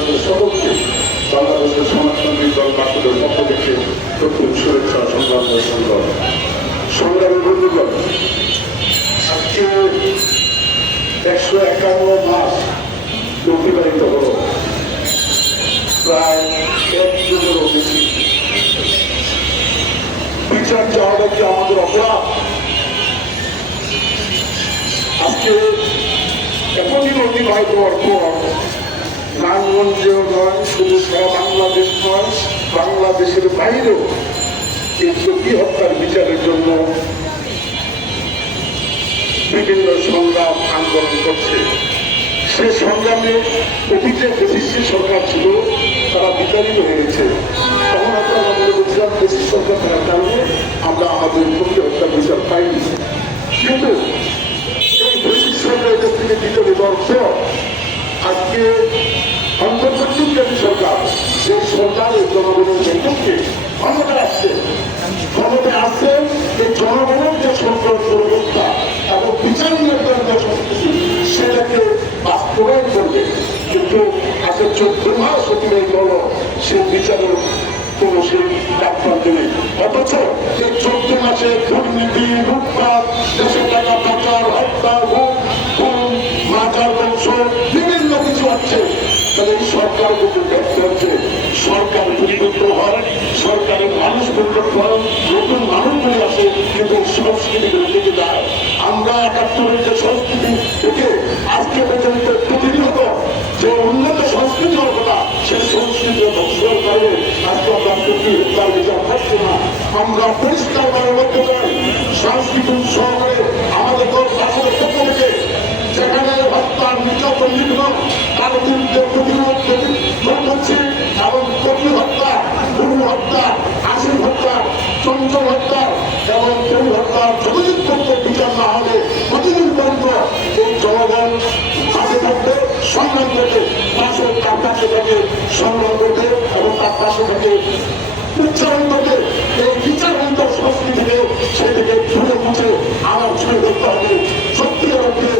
আপনাদের সকলকে বাংলাদেশের সমাজতান্ত্রিক দল বাসদের পক্ষ থেকে প্রথম শুভেচ্ছা সংগ্রাম সংগ্রাম সংগ্রামের বন্ধুগণ, আজকে 151 মাস অতিবাহিত হল, প্রায় 1 যুগেরও বেশি। বিচার চাওয়াটা কি আমাদের অপরাধ? আজকে এতদিন অতিবাহিত হওয়ার পর নারায়ণগঞ্জেও নয়, শুধু সারা বাংলাদেশ নয়, বাংলাদেশের বাইরেও এই চোখী হত্যার বিচারের জন্য বিভিন্ন সংগ্রাম আন্দোলন করছে। সে সংগ্রামে অতীতে ফ্যাসিস্ট সরকার ছিল, তারা বিতাড়িত হয়েছে। তখন আমরা মনে করছিলাম ফ্যাসিস্ট সরকার থাকার কারণে আমরা আমাদের চোখী হত্যার বিচার পাইনি, কিন্তু এই ফ্যাসিস্ট সরকারের কাছ থেকে বিতাড়িত হওয়ার পর আজকে অন্তর্বর্তীকালীন সরকার, সেই সরকারের জনগণের নেতৃত্বে ক্ষমতায় আসছে। ক্ষমতায় আসছে এই জনগণের যে সরকার প্রবক্তা এবং বিচার নিয়ন্ত্রণ যে সংস্কৃতি, সেটাকে বাস্তবায়ন করবে। কিন্তু আজকে 14 মাস অতিবাহিত হল, সে বিচারের কোন সেই ডাক্তার নেই। অথচ এই 14 মাসে দুর্নীতি, লুটপাট, দেশের টাকা পাচার, হত্যা, খুন, মাথার বংশ, বিভিন্ন কিছু হচ্ছে। তাহলে এই সরকার কিন্তু ব্যর্থ হচ্ছে। সরকার পরিবর্তন হয়, সরকারের মানুষ পরিবর্তন হয়, নতুন মানুষগুলি আসে, কিন্তু সংস্কৃতিগুলো থেকে যায়। আমরা 71-এর যে সংস্কৃতি থেকে আজকে পর্যন্ত প্রতিনিয়ত যে উন্নত সংস্কৃতি হওয়ার কথা, সেই সংস্কৃতি ধ্বংসের কারণে আজকে আমরা প্রতি হত্যার বিচার পাচ্ছি না। আমরা পরিষ্কার করার মধ্যে চাই, সাংস্কৃতিক সহকারে আমাদের দল বাসের পক্ষ থেকে যেখানে হত্যার নির্যাতন নিগ্ন তার বিরুদ্ধে প্রতিরোধ করছি, এবং কবি হত্যা, গুরু হত্যা, আসিফ হত্যা, চঞ্চল হত্যা এবং কবি হত্যার যতদিন পর্যন্ত বিচার না হবে প্রতিদিন পর্যন্ত এই জনগণ পাশে থাকবে, সংগ্রাম করবে, পাশে তার কাছে থেকে সংগ্রাম করবে এবং তার পাশে থেকে উচ্চারণ করবে। এই বিচারবন্ত সংস্কৃতিকে সেদিকে ছুঁড়ে মুছে আবার ছুঁড়ে ধরতে হবে। সত্যি অর্থে